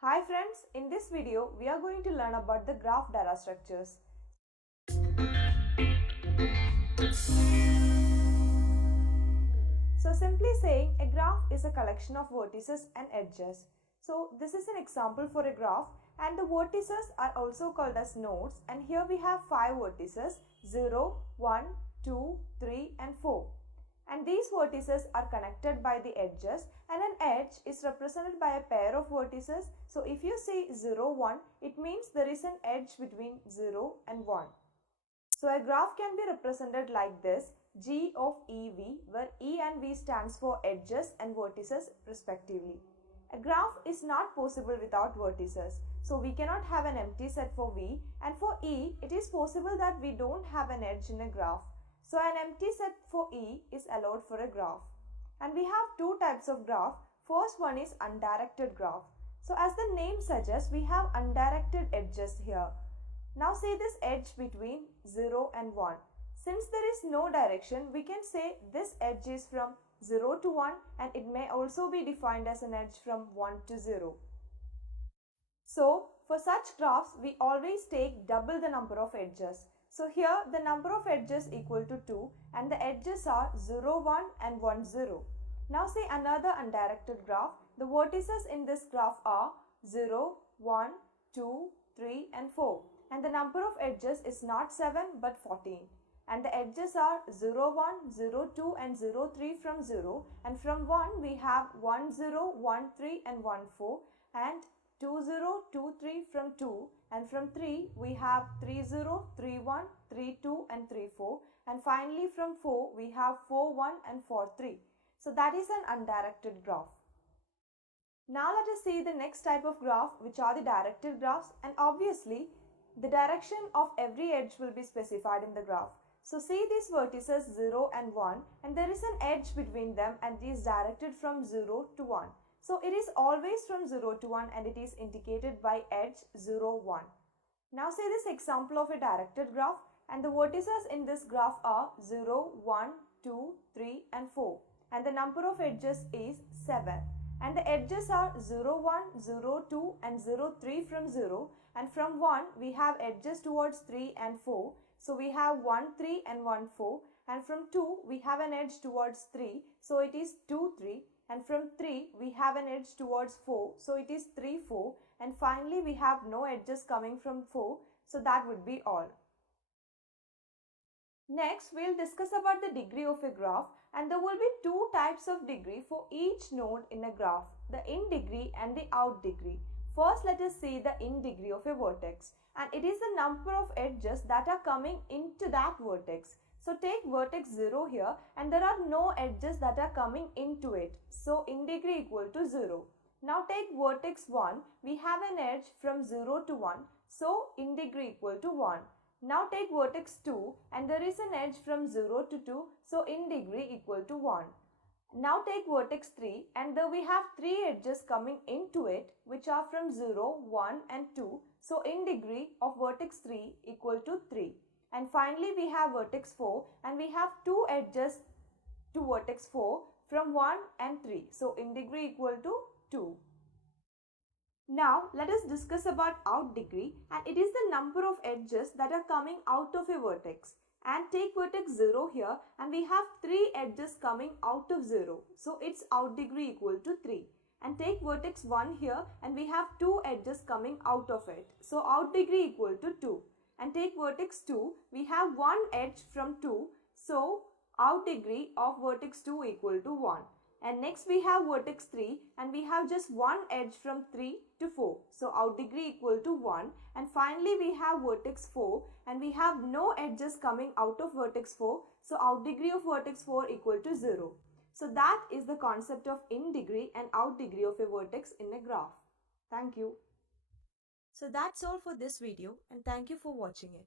Hi friends, in this video we are going to learn about the graph data structures. So simply saying, a graph is a collection of vertices and edges. So this is an example for a graph, and the vertices are also called as nodes, and here we have 5 vertices 0, 1, 2, 3 and 4. And these vertices are connected by the edges, and an edge is represented by a pair of vertices. So if you see 0, 1, it means there is an edge between 0 and 1. So a graph can be represented like this, G of EV, where E and V stands for edges and vertices respectively. A graph is not possible without vertices. So we cannot have an empty set for V, and for E it is possible that we don't have an edge in a graph. So an empty set for E is allowed for a graph. And we have two types of graph. First one is undirected graph. So as the name suggests, we have undirected edges here. Now see this edge between 0 and 1. Since there is no direction, we can say this edge is from 0 to 1, and it may also be defined as an edge from 1 to 0. So for such graphs, we always take double the number of edges. So here the number of edges equal to 2, and the edges are 0, 1 and 1, 0. Now see another undirected graph. The vertices in this graph are 0, 1, 2, 3 and 4. And the number of edges is not 7 but 14. And the edges are 0, 1, 0, 2 and 0, 3 from 0. And from 1 we have 1, 0, 1, 3 and 1, 4. And 2, 0, 2, 3 from 2. And from 3 we have 3, 0, 3, 1, 3, 2 and 3, 4. And finally from 4 we have 4, 1 and 4, 3. So that is an undirected graph. Now let us see the next type of graph, which are the directed graphs, and obviously the direction of every edge will be specified in the graph. So see these vertices 0 and 1, and there is an edge between them, and it is directed from 0 to 1. So it is always from 0 to 1, and it is indicated by edge 0, 1. Now see this example of a directed graph, and the vertices in this graph are 0, 1, 2, 3 and 4. And the number of edges is 7. And the edges are 0, 1, 0, 2 and 0, 3 from 0. And from 1 we have edges towards 3 and 4. So we have 1, 3 and 1, 4. And from 2 we have an edge towards 3. So it is 2, 3. And from 3 we have an edge towards 4. So it is 3, 4. And finally we have no edges coming from 4. So that would be all. Next, we'll discuss about the degree of a graph, and there will be two types of degree for each node in a graph, the in degree and the out degree. First, let us see the in degree of a vertex, and it is the number of edges that are coming into that vertex. So take vertex 0 here, and there are no edges that are coming into it. So in degree equal to 0. Now take vertex 1, we have an edge from 0 to 1, so in degree equal to 1. Now take vertex 2, and there is an edge from 0 to 2, so in degree equal to 1. Now take vertex 3, and there we have 3 edges coming into it, which are from 0, 1 and 2, so in degree of vertex 3 equal to 3. And finally we have vertex 4, and we have 2 edges to vertex 4 from 1 and 3, so in degree equal to 2. Now let us discuss about out degree, and it is the number of edges that are coming out of a vertex. And take vertex 0 here, and we have 3 edges coming out of 0. So its out degree equal to 3. And take vertex 1 here, and we have 2 edges coming out of it. So out degree equal to 2. And take vertex 2, we have 1 edge from 2. So out degree of vertex 2 equal to 1. And next we have vertex 3, and we have just 1 edge from 3 to 4. So out degree equal to 1. And finally we have vertex 4, and we have no edges coming out of vertex 4. So out degree of vertex 4 equal to 0. So that is the concept of in degree and out degree of a vertex in a graph. Thank you. So that's all for this video, and thank you for watching it.